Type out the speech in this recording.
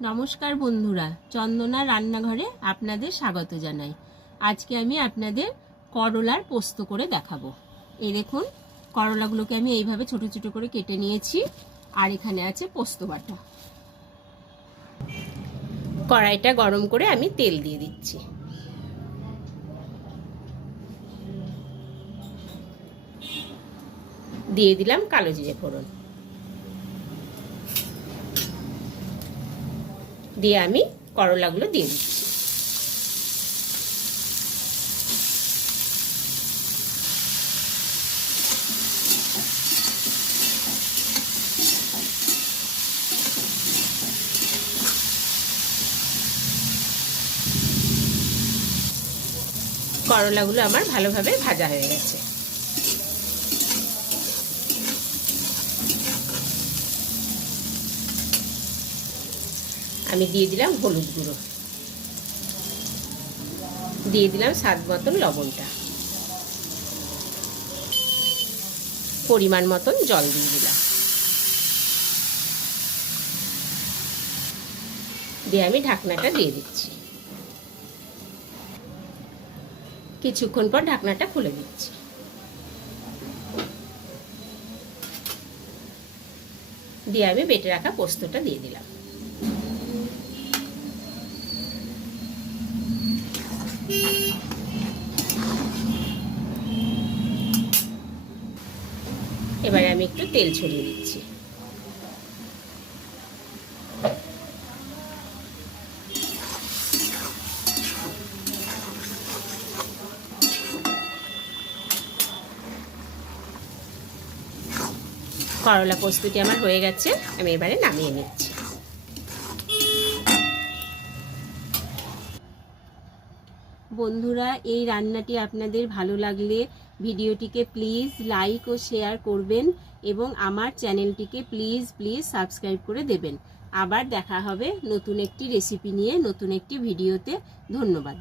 নমস্কার বন্ধুরা, চন্দনা রান্নাঘরে আপনাদের স্বাগত জানাই। আজকে আমি আপনাদের করলার পোস্ত করে দেখাবো। এই দেখুন, করলাগুলোকে আমি এইভাবে ছোট ছোট করে কেটে নিয়েছি। আর এখানে আছে পোস্ত বাটা। কড়াইটা গরম করে আমি তেল দিয়ে দিচ্ছি। দিয়ে দিলাম কালো জিরে ফোড়ন। দিয়ে আমি করলাগুলো দিয়ে দিচ্ছি। করলাগুলো আমার ভালোভাবে ভাজা হয়ে গেছে। আমি দিয়ে দিলাম হলুদ গুঁড়ো, দিয়ে দিলাম স্বাদ মতন লবণটা, পরিমাণ মতন জল দিয়ে দিলাম। দিয়ে আমি ঢাকনাটা দিয়ে দিচ্ছি। কিছুক্ষণ পর ঢাকনাটা খুলে দিচ্ছি। দিয়ে আমি বেটে রাখা পোস্তটা দিয়ে দিলাম। এবারে আমি একটু তেল ছড়িয়ে দিচ্ছি। করলা পোস্তটি আমার হয়ে গেছে, আমি এবারে নামিয়ে নিচ্ছি। বন্ধুরা, এই রান্নাটি আপনাদের ভালো লাগলে ভিডিওটিকে প্লিজ লাইক ও শেয়ার করবেন এবং আমার চ্যানেলটিকে প্লিজ সাবস্ক্রাইব করে দেবেন। আবার দেখা হবে নতুন একটি রেসিপি নিয়ে, নতুন একটি ভিডিওতে। ধন্যবাদ।